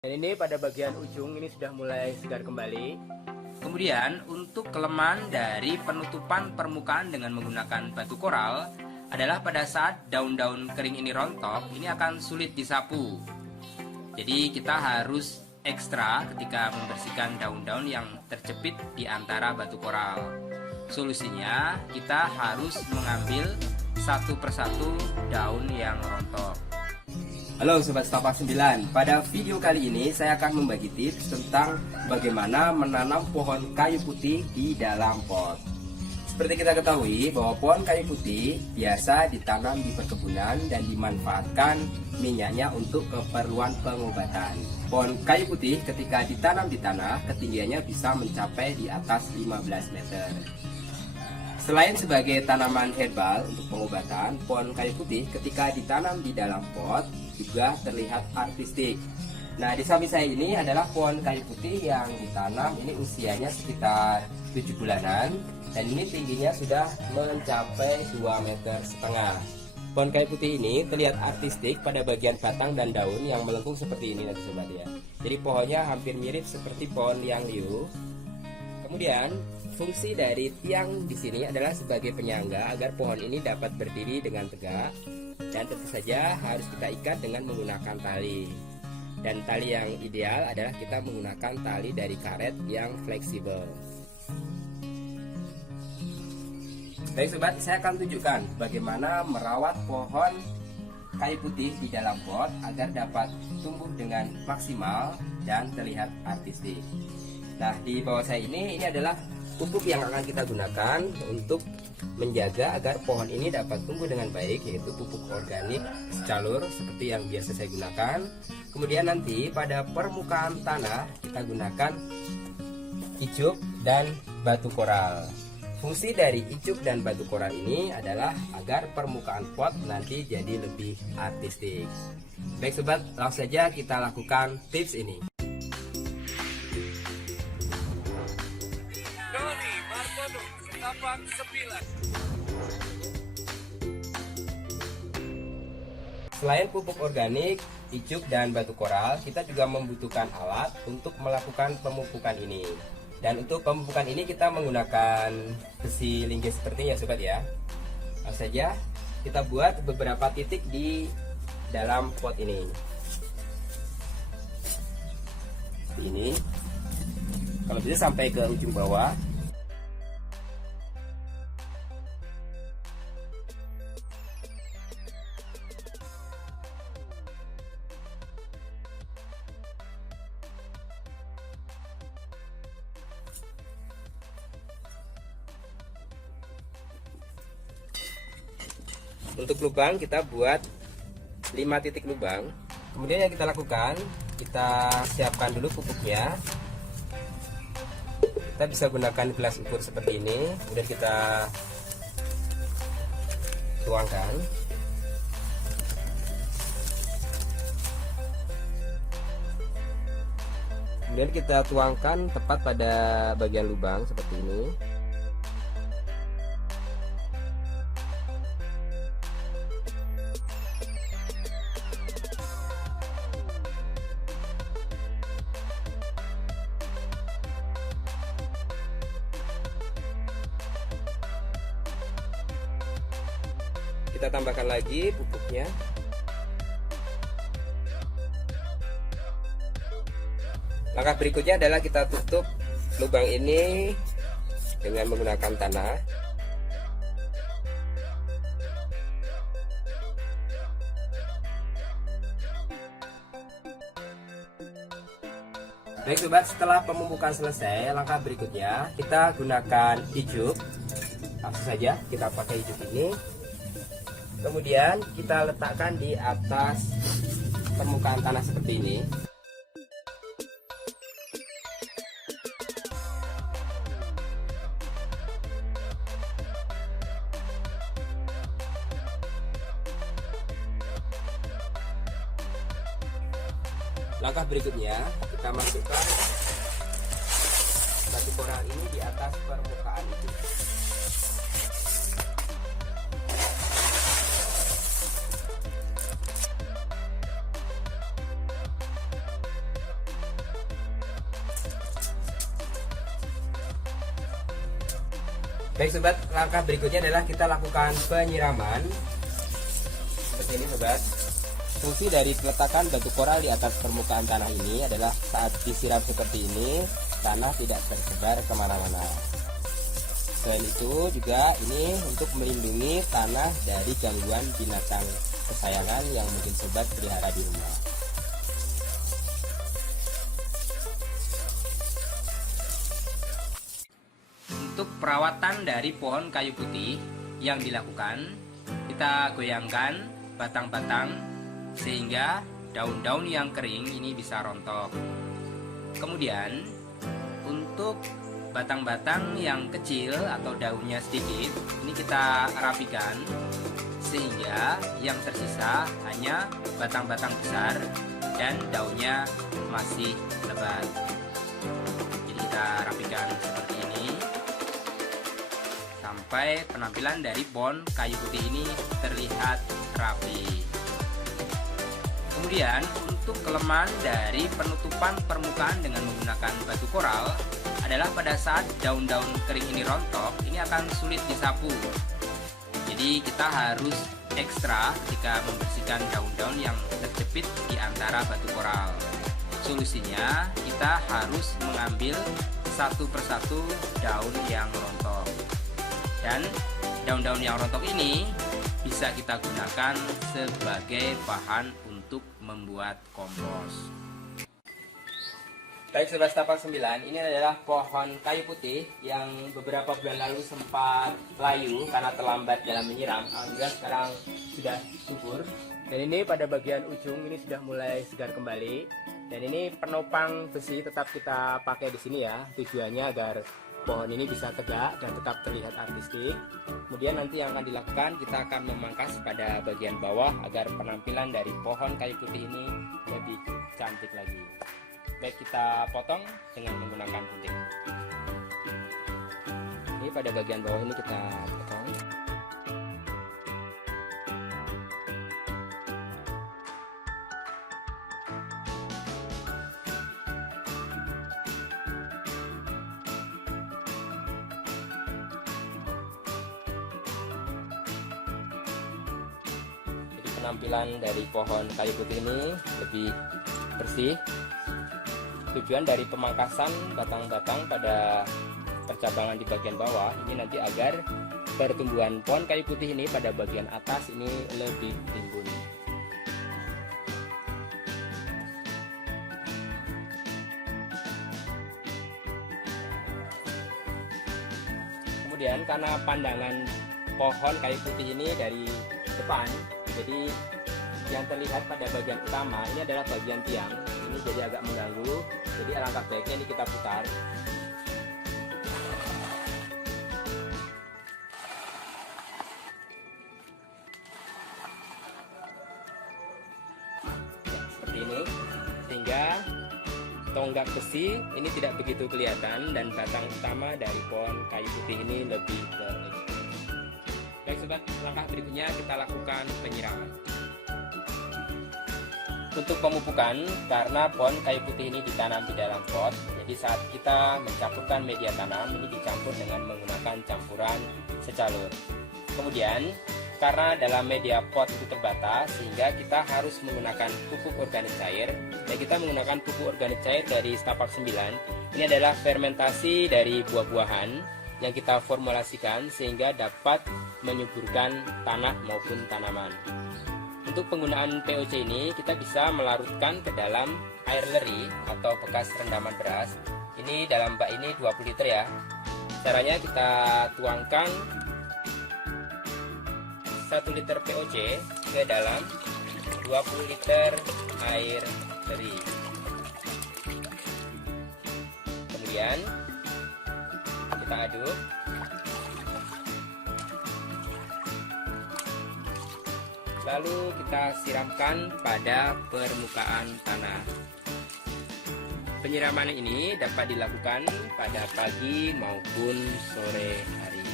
Dan ini pada bagian ujung ini sudah mulai segar kembali. Kemudian untuk kelemahan dari penutupan permukaan dengan menggunakan batu koral adalah pada saat daun-daun kering ini rontok, ini akan sulit disapu. Jadi kita harus ekstra ketika membersihkan daun-daun yang terjepit di antara batu koral. Solusinya kita harus mengambil satu persatu daun yang rontok. Halo Sobat Setapak 9, pada video kali ini saya akan membagi tips tentang bagaimana menanam pohon kayu putih di dalam pot. Seperti kita ketahui bahwa pohon kayu putih biasa ditanam di perkebunan dan dimanfaatkan minyaknya untuk keperluan pengobatan. Pohon kayu putih ketika ditanam di tanah ketinggiannya bisa mencapai di atas 15 meter. Selain sebagai tanaman herbal untuk pengobatan, pohon kayu putih ketika ditanam di dalam pot juga terlihat artistik. Nah, di samping saya ini adalah pohon kayu putih yang ditanam, ini usianya sekitar 7 bulanan dan ini tingginya sudah mencapai 2,5 meter. Pohon kayu putih ini terlihat artistik pada bagian batang dan daun yang melengkung seperti ini nanti sobat ya. Jadi pohonnya hampir mirip seperti pohon liang liu. Kemudian fungsi dari tiang di sini adalah sebagai penyangga agar pohon ini dapat berdiri dengan tegak, dan tentu saja harus kita ikat dengan menggunakan tali. Dan tali yang ideal adalah kita menggunakan tali dari karet yang fleksibel. Baik sobat, saya akan tunjukkan bagaimana merawat pohon kayu putih di dalam pot agar dapat tumbuh dengan maksimal dan terlihat artistik. Nah, di bawah saya ini adalah pupuk yang akan kita gunakan untuk menjaga agar pohon ini dapat tumbuh dengan baik, yaitu pupuk organik secalur seperti yang biasa saya gunakan. Kemudian nanti pada permukaan tanah kita gunakan icuk dan batu koral. Fungsi dari icuk dan batu koral ini adalah agar permukaan pot nanti jadi lebih artistik. Baik sobat, langsung saja kita lakukan tips ini. Selain pupuk organik, icuk dan batu koral, kita juga membutuhkan alat untuk melakukan pemupukan ini. Dan untuk pemupukan ini kita menggunakan besi linggis seperti ini ya sobat ya. Langsung saja kita buat beberapa titik di dalam pot ini. Seperti ini. Kalau bisa sampai ke ujung bawah. Untuk lubang kita buat 5 titik lubang. Kemudian yang kita lakukan, kita siapkan dulu pupuknya. Kita bisa gunakan gelas ukur seperti ini. Kemudian kita tuangkan. Kemudian kita tuangkan tepat pada bagian lubang seperti ini. Kita tambahkan lagi pupuknya. Langkah berikutnya adalah kita tutup lubang ini dengan menggunakan tanah. Baik sobat, setelah pemupukan selesai, langkah berikutnya kita gunakan icuk. Langsung saja kita pakai icuk ini. Kemudian kita letakkan di atas permukaan tanah seperti ini. Langkah berikutnya kita masukkan batu koral ini di atas permukaan itu. Baik sobat, langkah berikutnya adalah kita lakukan penyiraman. Seperti ini sobat. Fungsi dari peletakan batu koral di atas permukaan tanah ini adalah saat disiram seperti ini, tanah tidak tersebar kemana-mana. Selain itu juga ini untuk melindungi tanah dari gangguan binatang kesayangan yang mungkin sobat pelihara di rumah. Untuk perawatan dari pohon kayu putih yang dilakukan, kita goyangkan batang-batang sehingga daun-daun yang kering ini bisa rontok. Kemudian untuk batang-batang yang kecil atau daunnya sedikit ini kita rapikan sehingga yang tersisa hanya batang-batang besar dan daunnya masih lebat. Jadi kita rapikan seperti ini sampai penampilan dari pohon kayu putih ini terlihat rapi. Kemudian untuk kelemahan dari penutupan permukaan dengan menggunakan batu koral adalah pada saat daun-daun kering ini rontok, ini akan sulit disapu. Jadi kita harus ekstra ketika membersihkan daun-daun yang terjepit di antara batu koral. Solusinya kita harus mengambil satu persatu daun yang rontok. Dan daun-daun yang rontok ini bisa kita gunakan sebagai bahan untuk membuat kompos. Baik sobat Setapak 9, ini adalah pohon kayu putih yang beberapa bulan lalu sempat layu karena terlambat dalam menyiram. Alhamdulillah sekarang sudah subur. Dan ini pada bagian ujung ini sudah mulai segar kembali. Dan ini penopang besi tetap kita pakai di sini ya. Tujuannya agar pohon ini bisa tegak dan tetap terlihat artistik. Kemudian nanti yang akan dilakukan, kita akan memangkas pada bagian bawah agar penampilan dari pohon kayu putih ini lebih cantik lagi. Baik, kita potong dengan menggunakan gunting. Ini pada bagian bawah ini kita potong. Jadi penampilan dari pohon kayu putih ini lebih bersih. Tujuan dari pemangkasan batang-batang pada percabangan di bagian bawah ini nanti agar pertumbuhan pohon kayu putih ini pada bagian atas ini lebih timbul. Kemudian karena pandangan pohon kayu putih ini dari depan, jadi yang terlihat pada bagian utama ini adalah bagian tiang. Ini jadi agak mengganggu, jadi alangkah baiknya ini kita putar. Ya, seperti ini, sehingga tonggak besi ini tidak begitu kelihatan dan batang utama dari pohon kayu putih ini lebih terekspos. Baik sobat, langkah berikutnya kita lakukan penyiraman. Untuk pemupukan, karena pohon kayu putih ini ditanam di dalam pot, jadi saat kita mencampurkan media tanam ini dicampur dengan menggunakan campuran secalur. Kemudian karena dalam media pot itu terbatas, sehingga kita harus menggunakan pupuk organik cair, dan kita menggunakan pupuk organik cair dari Setapak 9. Ini adalah fermentasi dari buah-buahan yang kita formulasikan sehingga dapat menyuburkan tanah maupun tanaman. Untuk penggunaan POC ini kita bisa melarutkan ke dalam air leri atau bekas rendaman beras. Ini dalam bak ini 20 liter ya. Caranya kita tuangkan 1 liter POC ke dalam 20 liter air leri. Kemudian kita aduk. Lalu kita siramkan pada permukaan tanah. Penyiraman ini dapat dilakukan pada pagi maupun sore hari.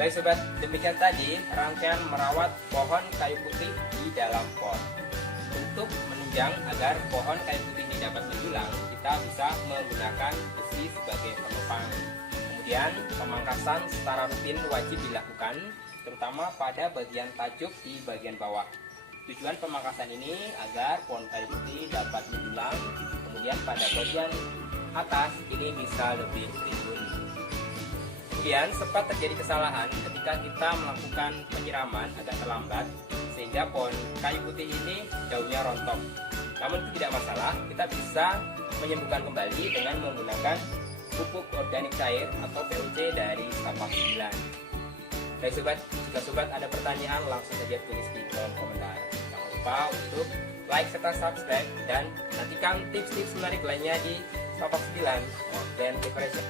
Baik sobat, demikian tadi rangkaian merawat pohon kayu putih di dalam pot. untuk menunjang agar pohon kayu putih ini dapat menjulang, kita bisa menggunakan besi sebagai penopang. Kemudian pemangkasan secara rutin wajib dilakukan, terutama pada bagian tajuk di bagian bawah. Tujuan pemangkasan ini agar pohon kayu putih dapat menjulang, kemudian pada bagian atas ini bisa lebih rimbun. Kemudian sempat terjadi kesalahan ketika kita melakukan penyiraman agak terlambat, sehingga pohon kayu putih ini daunnya rontok. Namun itu tidak masalah, kita bisa menyembuhkan kembali dengan menggunakan pupuk organik cair atau POC dari Setapak 9. Baik sobat, jika sobat ada pertanyaan langsung saja tulis di kolom komentar. Jangan lupa untuk like serta subscribe dan nantikan tips-tips menarik lainnya di Setapak 9 dan dekorasi.